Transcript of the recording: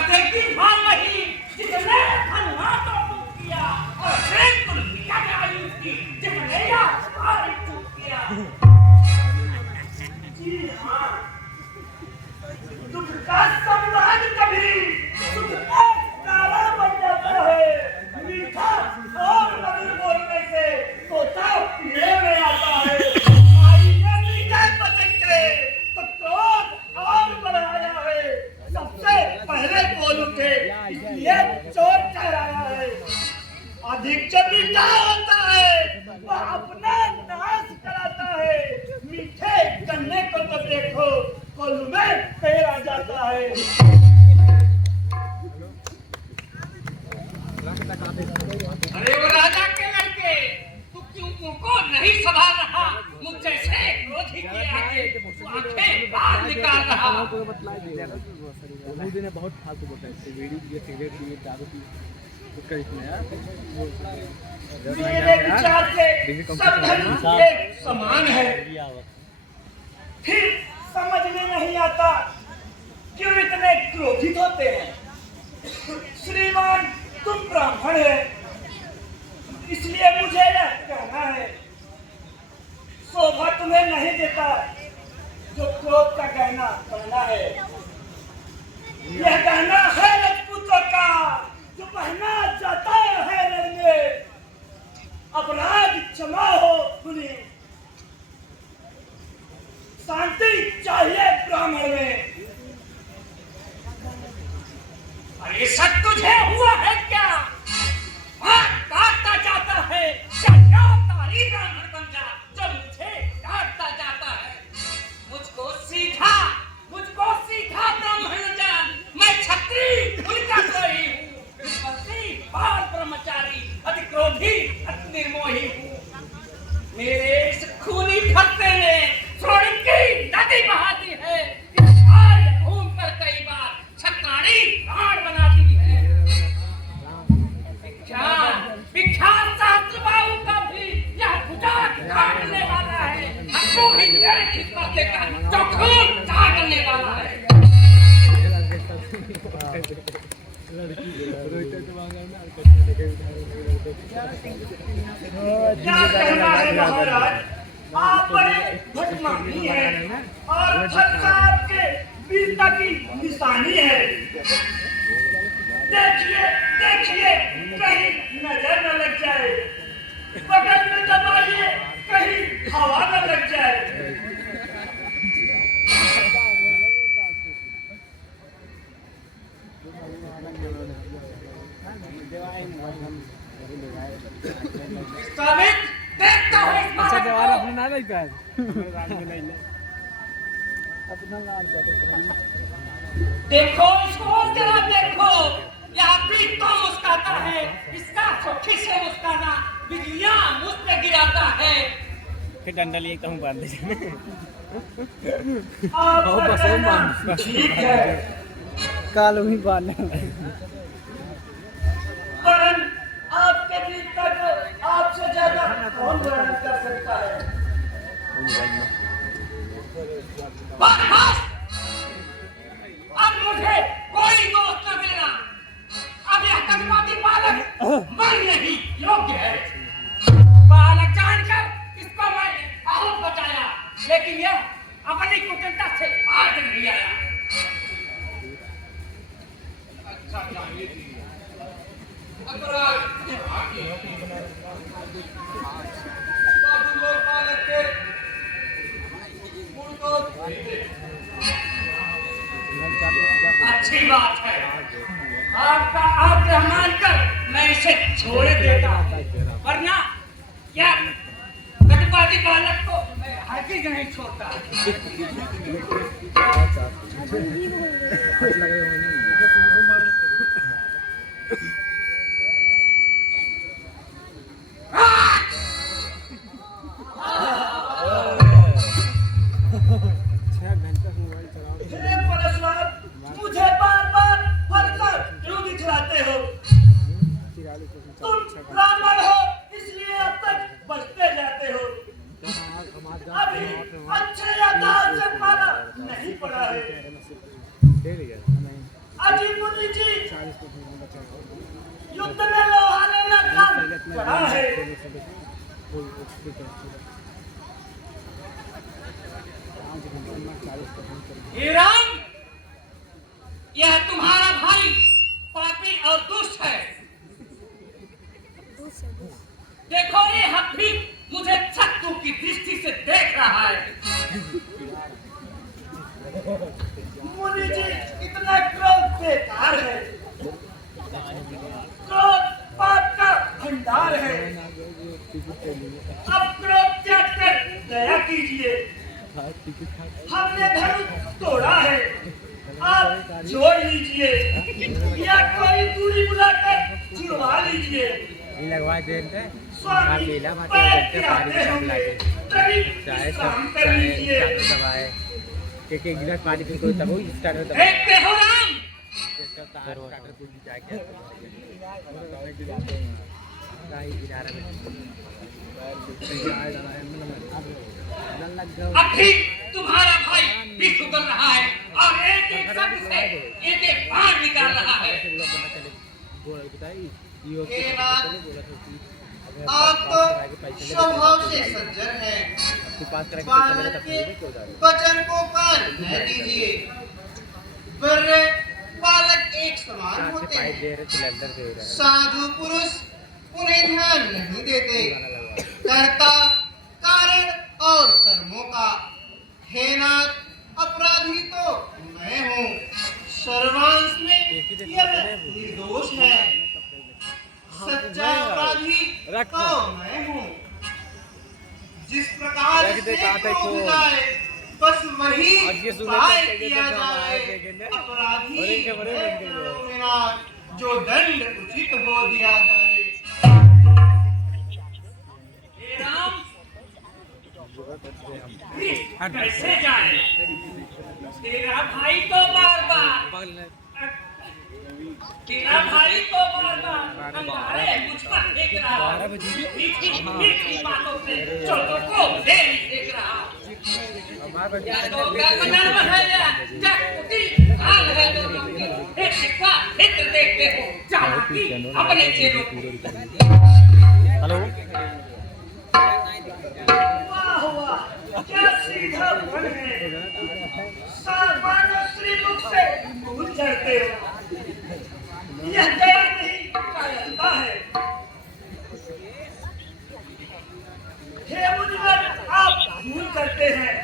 करते की भान नहीं जिसने धनवा तो किया और प्रेम तो लिया आयु की जिसने यार किया। जी हाँ, दुख का संवाद कभी सुख का काला बन जाता है। मीठा और मधुर बोलने से तोता पीने में आता है। आईने मीठे बचन के तो क्रोध और बढ़ाया है। सबसे पहले बोल उठे इसलिए चोर ठहराया है। अधिक जब मीठा होता है वह अपना नाश कराता है। मीठे गन्ने को तो देखो कोल्हू में पेड़ आ जाता है। अरे वो राजा के लड़के, तू क्यों उनको नहीं संभाल रहा? मुझ जैसे क्रोधी के आगे तू आंखें बाहर निकाल रहा। बहुत फालतू बोलता है, बीड़ी पिए, सिगरेट पिए, दारू पिए, उसका इसमें यार मेरे विचार से सब धर्म एक समान है। फिर समझ में नहीं आता क्यों इतने क्रोधित होते हैं। श्रीमान तुम ब्राह्मण है इसलिए मुझे यह कहना है, शोभा तुम्हें नहीं देता जो क्रोध का गहना पहना है। यह गहना है राजपूतों का जो पहना जाता है रण में। अपराध क्षमा हो सुनी, शांति चाहिए ब्राह्मण में। अरे सब तुझे हुआ है क्या? हाथ काटता जाता है, क्या तारी ब्राह्मण बन जा जो मुझे काटता जाता है। मुझको सीधा ब्राह्मण जान, मैं क्षत्रिय उनका कोई हूँ। विपत्ति बाल ब्रह्मचारी, अति क्रोधी, अति निर्मोही हूँ। मेरे इस खूनी खत्ते ने स्वर्ण की नदी बहा दी है। घूम कर कई बार छत्राणी प्राण बना दी है। विख्यात शास्त्र बाबू का भी यह गुजरात काटने वाला है। हमको भी तेरे खिदमत देकर जो खून काटने वाला है। क्या कहना है महाराज, आप बड़े भटमानी हैं और भटका आपके वीरता की निशानी है। देखिए कहीं नजर न लग जाए, बगल में दबाइए कहीं हवा न लग जाए। देखता हूँ इस अच्छा बात जवान को। अपने ना नहीं कर अपना नाम देखो इसको जरा देखो, यहाँ भी तो मुस्काता है, इसका सुखी से मुस्काना बिजलियां मुझ पे गिराता है। फिर डंडा लिए कहूँ बांध दे आपका कहना ठीक है, कालू ही बांध वरन आपके वीरता को आपसे ज्यादा कौन वर्णन कर सकता है। बस अब मुझे कोई दोस्त न देना। अब यह कदमाती बालक मर नहीं योग्य है। बालक जानकर इसको मैं बहुत बचाया, लेकिन यह अपनी कुटिलता से आज नहीं आया। अच्छा चाहिए अपराध बालक के अच्छी बात है, आपका आग्रह मानकर मैं इसे छोड़ देता हूँ, वरना क्या गजबादी बालक को मैं हरगिज नहीं छोड़ता। मुझे बार-बार फरकर क्यों दिखलाते हो? तुम ब्राह्मण हो इसलिए अब तक बचते जाते हो। अभी अच्छे या दाल से पाला नहीं पड़ा है। अजी मुनि युद्ध में लोहा लेना काम पड़ा है। हे राम, यह तुम्हारा भाई पापी और दुष्ट है। देखो ये हत्ती मुझे शत्रु की दृष्टि से देख रहा है। मुनि जी, इतना क्रोध बेकार है। क्रोध पाप का भंडार है। अब क्रोध त्याग कर दया कीजिए। हमने धर्म तोड़ा है, आप जोड़ लीजिए या कोई दूरी बुलाकर छुड़वा लीजिए। लगवा देते स्वामी लीला पैर गिराते होंगे, तभी चाहे काम कर लीजिए। दबाए एक एक गिलास पानी पी कोई तब स्टार्ट होता देखते हो राम, अभी तुम्हारा भाई विष उगल रहा है और एक एक शब्द से एक एक बाण निकाल रहा है। आप तो स्वभाव से सज्जन हैं। बालक के वचन को कान न दीजिए। बर्रे बालक एक समान होते हैं। साधु पुरुष उन्हें ध्यान नहीं देते। कर्ता कारण और कर्मों का हे नाथ, अपराधी तो मैं हूँ। सर्वांश में यह निर्दोष है। सच्चा अपराधी तो मैं हूँ। जिस प्रकार से क्रोध जाए, बस वही उपाय किया जाए। अपराधी जो दंड उचित हो दिया जाए। हे राम, कैसे जाए? तेरा भाई तो बार बार हमारे मुझ पर फेंक रहा है। मीठी बातों से चोटों को ढेर फेंक रहा। या तो कर्म नर्म है या जगती काल है दोनों की। एक शिकवा हित देखते हो चालाकी अपने चेलों को। हेलो वाह वाह, क्या सीधा मन है। सामान्य श्री मुख से भूल जाते हो। यह दया नहीं कायरता है। हे मुनिवर, आप भूल करते हैं।